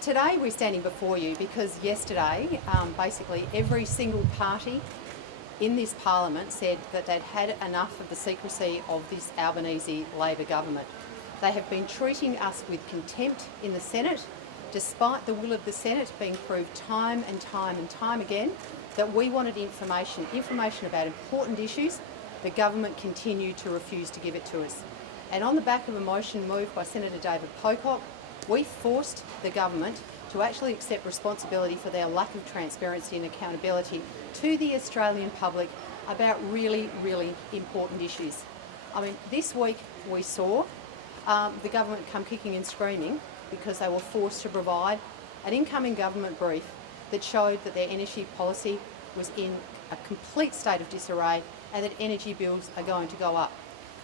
Today we're standing before you because yesterday, basically every single party in this parliament said that they'd had enough of the secrecy of this Albanese Labor government. They have been treating us with contempt in the Senate, despite the will of the Senate being proved time and time again that we wanted information about important issues. The government continued to refuse to give it to us. And on the back of a motion moved by Senator David Pocock, we forced the government to actually accept responsibility for their lack of transparency and accountability to the Australian public about really important issues. I mean, this week we saw the government come kicking and screaming because they were forced to provide an incoming government brief that showed that their energy policy was in a complete state of disarray and that energy bills are going to go up.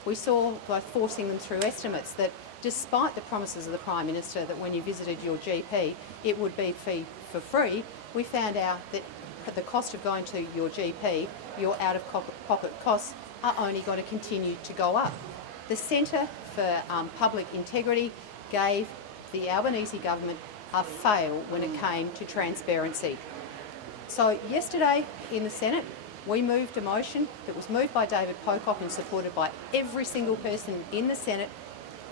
We saw by forcing them through estimates that despite the promises of the Prime Minister that when you visited your GP it would be for free, we found out that the cost of going to your GP, your out-of-pocket costs are only going to continue to go up. The Centre for Public Integrity gave the Albanese government a fail when it came to transparency. So yesterday in the Senate, we moved a motion that was moved by David Pocock and supported by every single person in the Senate,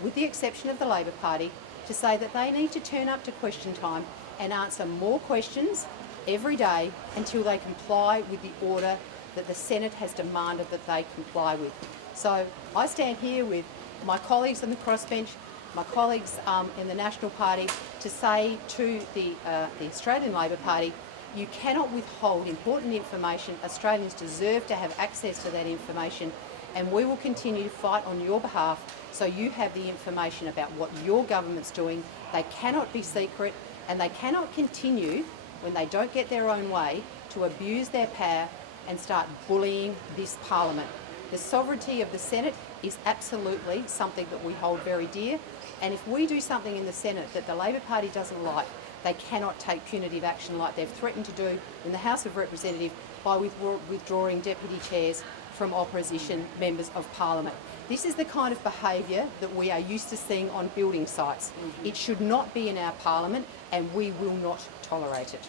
with the exception of the Labor Party, to say that they need to turn up to question time and answer more questions every day until they comply with the order that the Senate has demanded that they comply with. So I stand here with my colleagues on the crossbench, my colleagues in the National Party, to say to the Australian Labor Party, you cannot withhold important information. Australians deserve to have access to that information, and we will continue to fight on your behalf so you have the information about what your government's doing. They cannot be secret, and they cannot continue, when they don't get their own way, to abuse their power and start bullying this parliament. The sovereignty of the Senate is absolutely something that we hold very dear, and if we do something in the Senate that the Labor Party doesn't like, they cannot take punitive action like they've threatened to do in the House of Representatives by withdrawing deputy chairs from opposition members of Parliament. This is the kind of behaviour that we are used to seeing on building sites. It should not be in our Parliament, and we will not tolerate it.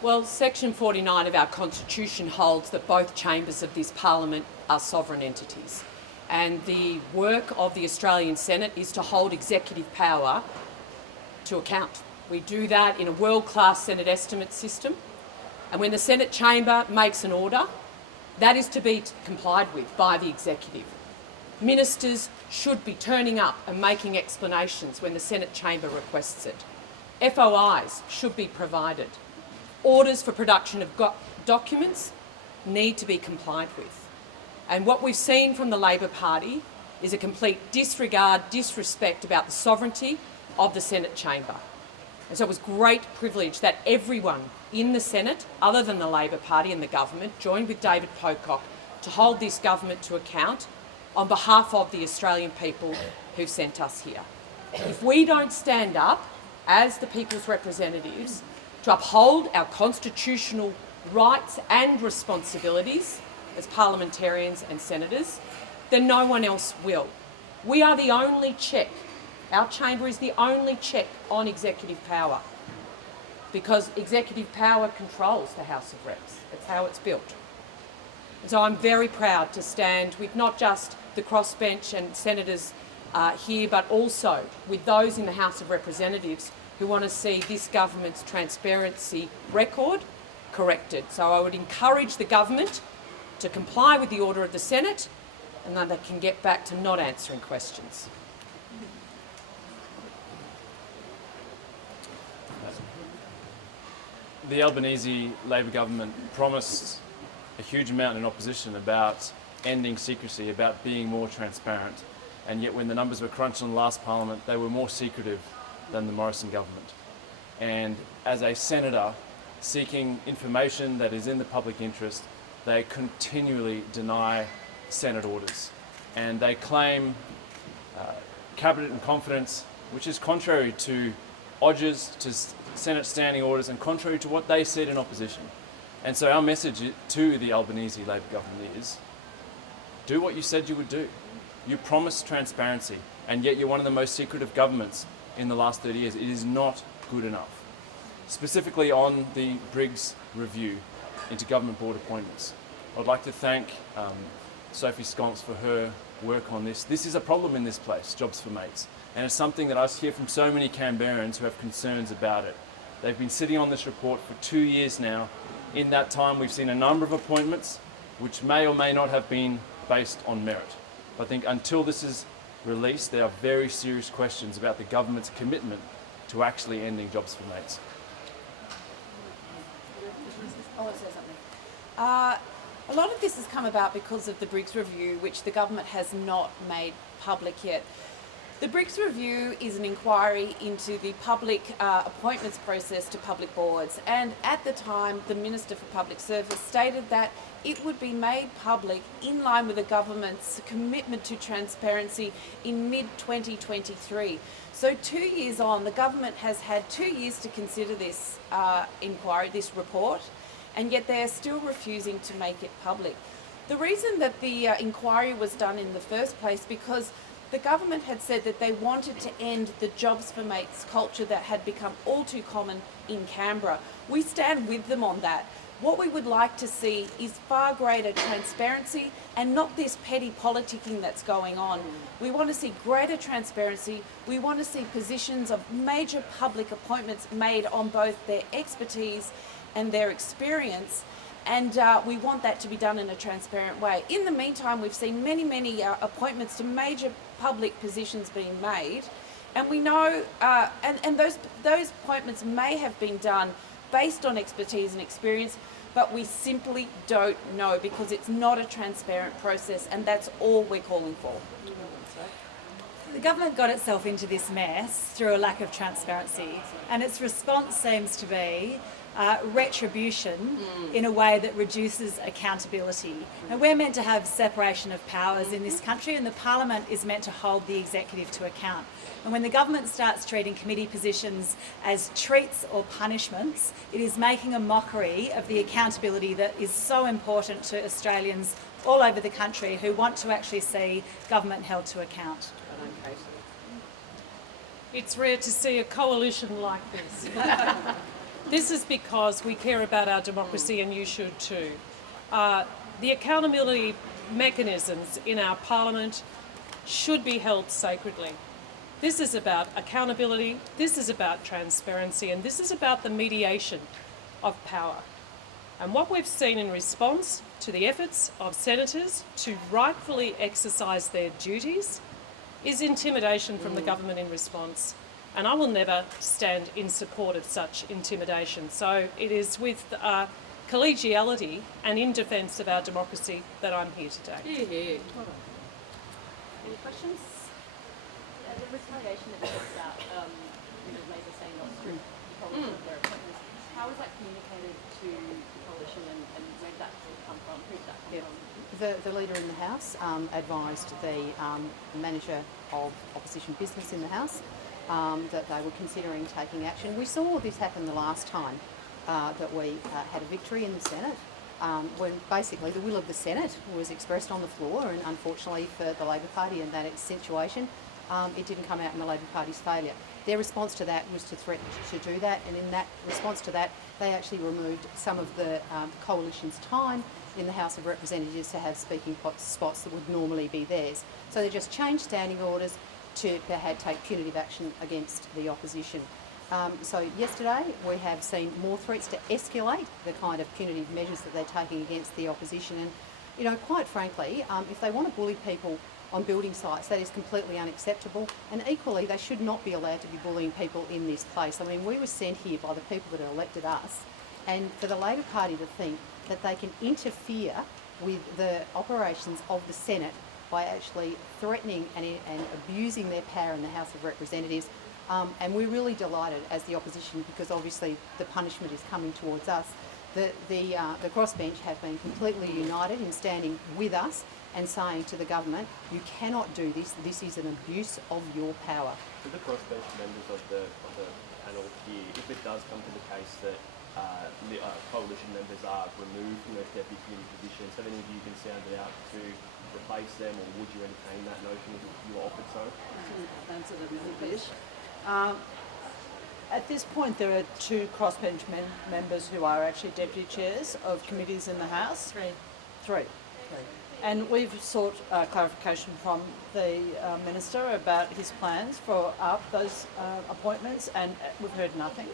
Well, Section 49 of our Constitution holds that both chambers of this Parliament are sovereign entities, and the work of the Australian Senate is to hold executive power to account. We do that in a world-class Senate estimate system, and when the Senate chamber makes an order, that is to be complied with by the executive. Ministers should be turning up and making explanations when the Senate chamber requests it. FOIs should be provided. Orders for production of documents need to be complied with. And what we've seen from the Labor Party is a complete disregard, disrespect about the sovereignty of the Senate chamber. And so it was great privilege that everyone in the Senate, other than the Labor Party and the government, joined with David Pocock to hold this government to account on behalf of the Australian people who sent us here. If we don't stand up as the people's representatives to uphold our constitutional rights and responsibilities as parliamentarians and senators, then no one else will. We are the only check. Our chamber is the only check on executive power, because executive power controls the House of Reps. That's how it's built. And so I'm very proud to stand with not just the crossbench and senators here, but also with those in the House of Representatives who want to see this government's transparency record corrected. So I would encourage the government to comply with the order of the Senate, and then they can get back to not answering questions. The Albanese Labor government promised a huge amount in opposition about ending secrecy, about being more transparent, and yet when the numbers were crunched in the last parliament, they were more secretive than the Morrison government. And as a senator seeking information that is in the public interest, they continually deny Senate orders, and they claim cabinet in confidence, which is contrary to ODGERs, to Senate standing orders, and contrary to what they said in opposition. And so our message to the Albanese Labor government is, do what you said you would do. You promised transparency. and yet you're one of the most secretive governments in the last 30 years. It is not good enough. Specifically on the Briggs review into government board appointments, I'd like to thank Sophie Sconce for her work on this. This is a problem in this place, Jobs for Mates, and it's something that I hear from so many Canberrans who have concerns about it. They've been sitting on this report for 2 years now. In that time, we've seen a number of appointments which may or may not have been based on merit. I think until this is released, there are very serious questions about the government's commitment to actually ending Jobs for Mates. I want to say something. A lot of this has come about because of the Briggs Review, which the government has not made public yet. The Briggs Review is an inquiry into the public appointments process to public boards, and at the time the Minister for Public Service stated that it would be made public in line with the government's commitment to transparency in mid-2023. So 2 years on, the government has had 2 years to consider this inquiry, this report, and yet they are still refusing to make it public. The reason that the inquiry was done in the first place, because the government had said that they wanted to end the Jobs for Mates culture that had become all too common in Canberra. We stand with them on that. What we would like to see is far greater transparency and not this petty politicking that's going on. We want to see greater transparency. We want to see positions of major public appointments made on both their expertise and their experience, and we want that to be done in a transparent way. In the meantime, we've seen many appointments to major public positions being made, and we know, and those appointments may have been done based on expertise and experience, but we simply don't know because it's not a transparent process, and that's all we're calling for. The government got itself into this mess through a lack of transparency, and its response seems to be retribution in a way that reduces accountability. And we're meant to have separation of powers in this country, and the Parliament is meant to hold the executive to account. And when the government starts treating committee positions as treats or punishments, it is making a mockery of the accountability that is so important to Australians all over the country who want to actually see government held to account. It's rare to see a coalition like this. This is because we care about our democracy, and you should too. The accountability mechanisms in our parliament should be held sacredly. This is about accountability, this is about transparency, and this is about the mediation of power. And what we've seen in response to the efforts of senators to rightfully exercise their duties is intimidation from the government in response. And I will never stand in support of such intimidation. So it is with collegiality and in defence of our democracy that I'm here today. Yeah. Any questions? The retaliation that you talked about, the Labor saying not to coalition of their appointments, how was that communicated to the coalition, and where did that come from? Who did that come from? The Leader in the House advised the Manager of Opposition Business in the House that they were considering taking action. We saw this happen the last time that we had a victory in the Senate, when basically the will of the Senate was expressed on the floor, and unfortunately for the Labor Party in that situation, it didn't come out in the Labor Party's favour. Their response to that was to threaten to do that, and in that response to that, they actually removed some of the coalition's time in the House of Representatives to have speaking spots that would normally be theirs. So they just changed standing orders to take punitive action against the opposition. So yesterday we have seen more threats to escalate the kind of punitive measures that they're taking against the opposition. And, you know, quite frankly, if they want to bully people on building sites, that is completely unacceptable. And equally, they should not be allowed to be bullying people in this place. I mean, we were sent here by the people that elected us, and for the Labor Party to think that they can interfere with the operations of the Senate by actually threatening and abusing their power in the House of Representatives. And we're really delighted as the opposition, because obviously the punishment is coming towards us. The crossbench have been completely united in standing with us and saying to the government, you cannot do this. This is an abuse of your power. To the crossbench members of the panel here, if it does come to the case that coalition members are removed from those deputy committee positions, have any of you been sounded out to replace them, or would you entertain that notion if you were offered so? Answer that a little bit. At this point, there are two crossbench members who are actually deputy chairs of committees in the House. Three. And we've sought clarification from the Minister about his plans for those appointments, and we've heard nothing.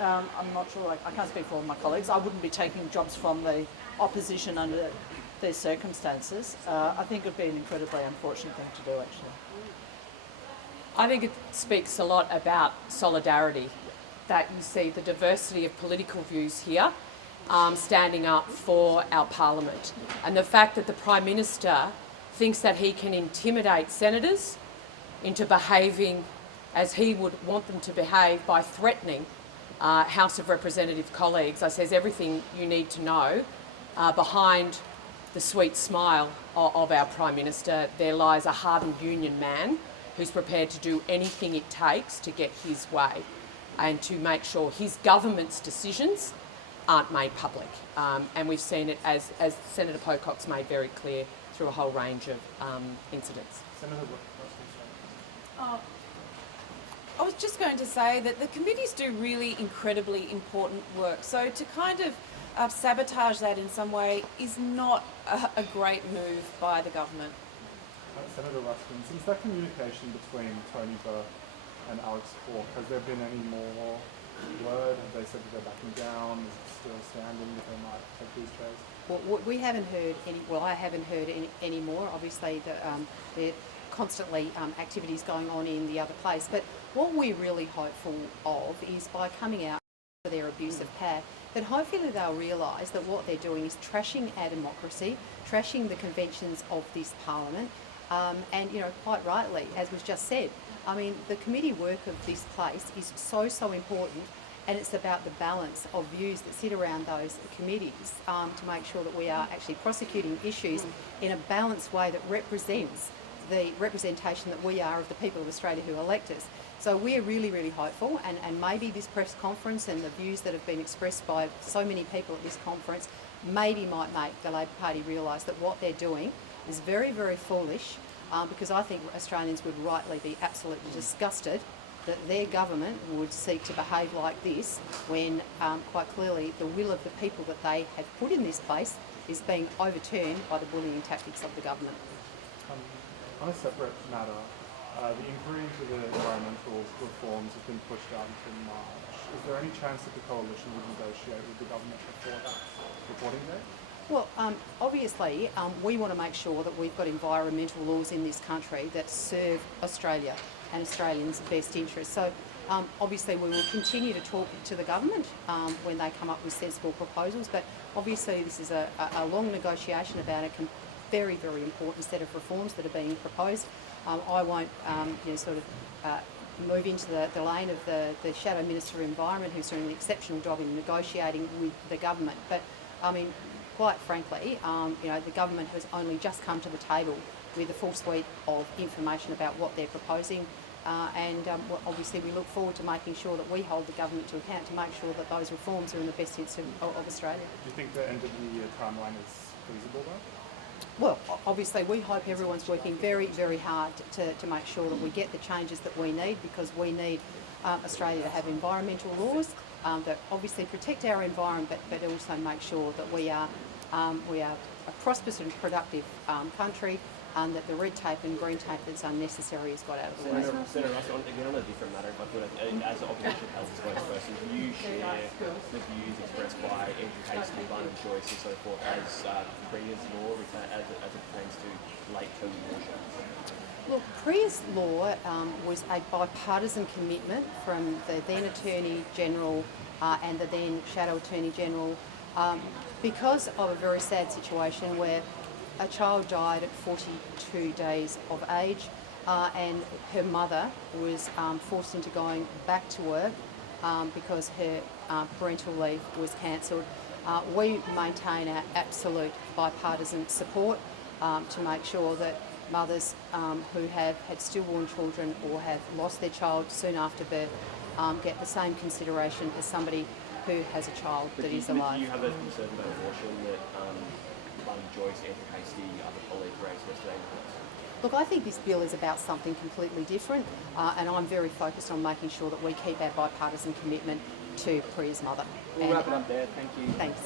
I'm not sure, I can't speak for all my colleagues. I wouldn't be taking jobs from the opposition under these circumstances. I think it would be an incredibly unfortunate thing to do, actually. I think it speaks a lot about solidarity, that you see the diversity of political views here standing up for our parliament. And the fact that the Prime Minister thinks that he can intimidate senators into behaving as he would want them to behave by threatening House of Representative colleagues, I says everything you need to know. Behind the sweet smile of our Prime Minister, there lies a hardened union man who's prepared to do anything it takes to get his way and to make sure his government's decisions aren't made public. And we've seen it, as Senator Pocock's made very clear, through a whole range of incidents. I was just going to say that the committees do really incredibly important work. So to kind of sabotage that in some way is not a great move by the government. Senator Ruskin, since that communication between Tony Burke and Alex Hawke, has there been any more word? Have they said that they're backing down? Is it still standing that they might take these chairs? Well, we haven't heard any. Well, I haven't heard any more. Obviously, there are constantly activities going on in the other place. But what we're really hopeful of is by coming out for their abuse of power, that hopefully they'll realise that what they're doing is trashing our democracy, trashing the conventions of this parliament. And, quite rightly, as was just said, I mean, the committee work of this place is so important, and it's about the balance of views that sit around those committees to make sure that we are actually prosecuting issues in a balanced way that represents the representation that we are of the people of Australia who elect us. So we're really hopeful, and maybe this press conference and the views that have been expressed by so many people at this conference maybe might make the Labor Party realise that what they're doing is very foolish, because I think Australians would rightly be absolutely disgusted that their government would seek to behave like this when quite clearly the will of the people that they have put in this place is being overturned by the bullying tactics of the government. On a separate matter, the inquiry into the environmental reforms has been pushed out until March. Is there any chance that the coalition would negotiate with the government before that reporting date? Well, obviously, we want to make sure that we've got environmental laws in this country that serve Australia and Australians' best interests. So, obviously, we will continue to talk to the government when they come up with sensible proposals. But obviously, this is a long negotiation about a very important set of reforms that are being proposed. I won't, move into the lane of the Shadow Minister of Environment, who's doing an exceptional job in negotiating with the government. But I mean, quite frankly, the government has only just come to the table with a full suite of information about what they're proposing, and obviously we look forward to making sure that we hold the government to account to make sure that those reforms are in the best interest of Australia. Do you think the end of the year timeline is feasible though? Well, obviously we hope everyone's working very hard to make sure that we get the changes that we need, because we need Australia to have environmental laws that obviously protect our environment, but also make sure that we are a prosperous and productive country, and that the red tape and green tape that's unnecessary is got out of the way. Senator Russell, again on a different matter, if I could, as an opposition health spokesperson, do you share the views expressed by Andrew Hastie, Barnum Joyce and so forth as Priya's law as it pertains to late-term abortion? Look, Priya's law was a bipartisan commitment from the then Attorney General and the then Shadow Attorney General, because of a very sad situation where a child died at 42 days of age, and her mother was forced into going back to work because her parental leave was cancelled. We maintain our absolute bipartisan support to make sure that mothers who have had stillborn children or have lost their child soon after birth get the same consideration as somebody who has a child that is alive. Do you have a concern about abortion that Barnum Joyce, Andrew Hastie, other colleagues raised yesterday in the House? Look, I think this bill is about something completely different, and I'm very focused on making sure that we keep our bipartisan commitment to Priya's mother. We'll wrap it up there. Thank you. Thanks.